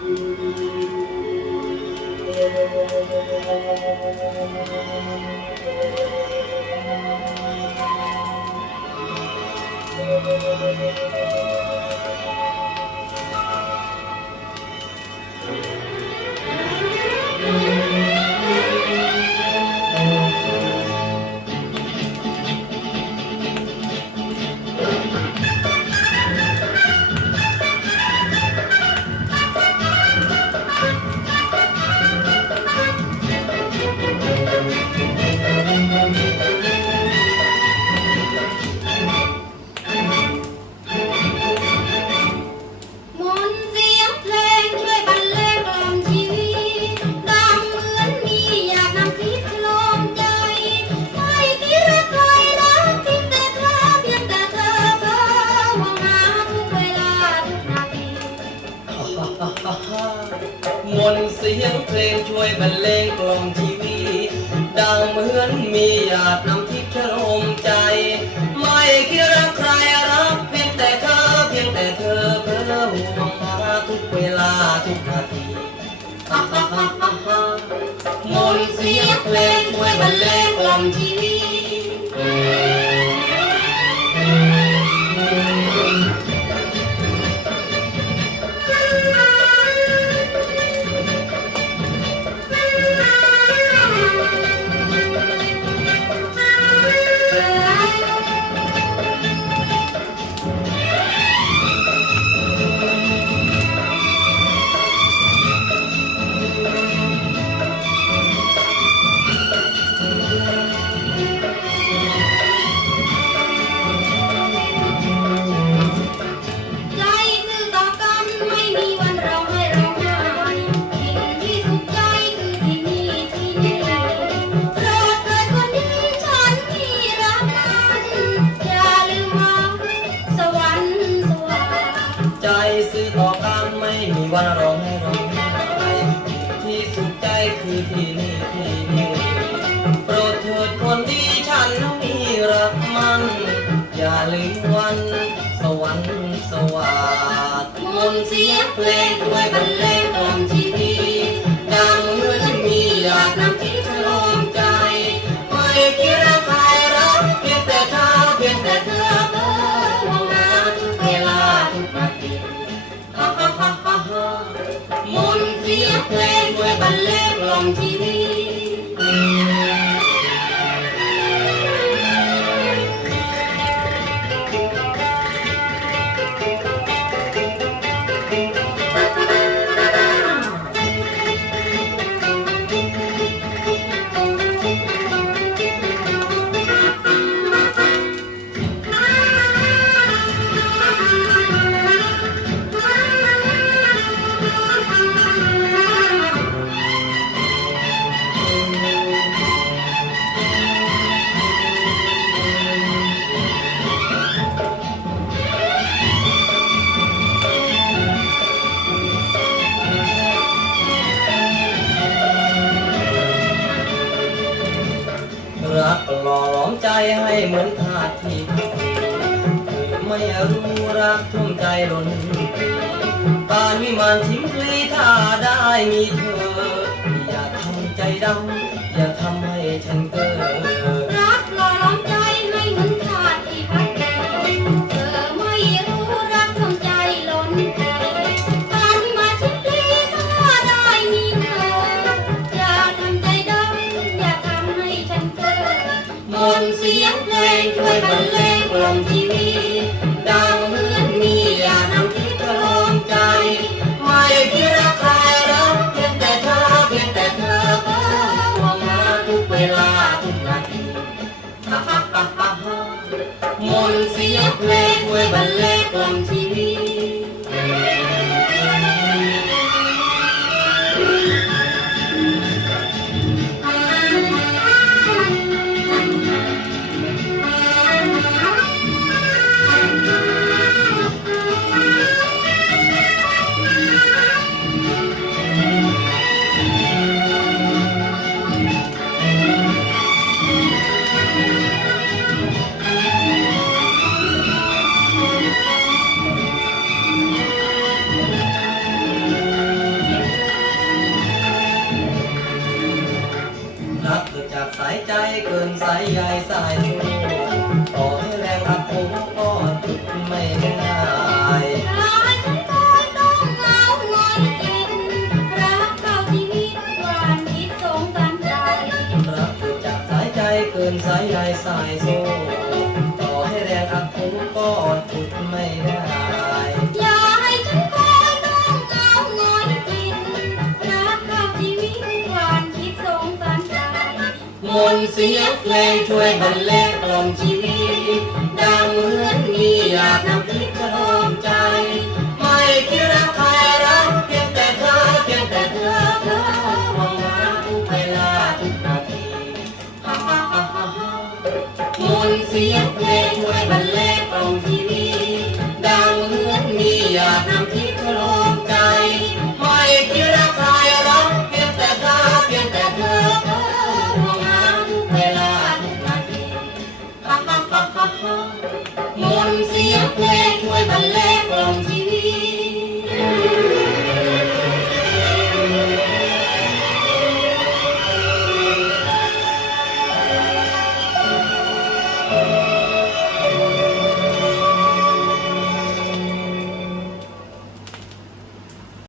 ม นเสียงเพลงช่วยบรรเลงกล่อมชีวิตดังเหมือนมีหยาดน้ำทิพย์ชโลมใจ ไม่คิดรักใครรักเพียงแต่เธอ เพียงแต่เธอเพ้อห่วงมาทุกเวลาทุกนาทีมนเสียงเพลงช่วยบรรเลงกล่อมชีวิ ว่าร้องให้ร้องไห้ที่สุดใจคือที่นี่ที่นี่โปรดเถิดคนดีฉันมีรักมัน อย่าลืมวัน สวรรค์สวัสดิ์มนต์เสียงเพลงด้วยบรรเลงกลอมชีวิตดังเมือนมีอยากนำที่เธอ งช่ว ใจให้เหมือนทาดที่ไม่รู้รักท่วมใจล้นปานวิมานทิมพลีถ้าได้มีเธอ อย่าทำใจดำ เสียงเพลงช่วยบรรเลงกล่อมชี รักเกิดจากสายใจเกินสายใยสายสู้ต่อให้แรงรักคงก็จุดไม่ง่ายรักเข้าชีกิดจากสายใจเกินสายใยสายสู้ เสียงเพลงช่วยบรรเลงกล่อมชีวิตดังเหมือนมีอยากนำทิพย์ชะโลมใจ ไม่คิดรักใครรักเพียงแต่เธอเพียงแต่เธอเธอมองหาทุกเวลาทุกนาทีฮ่าฮ่าฮ่าฮ่ามนเสียงเพลงช่วยบรรเลงกล่อมชีวิต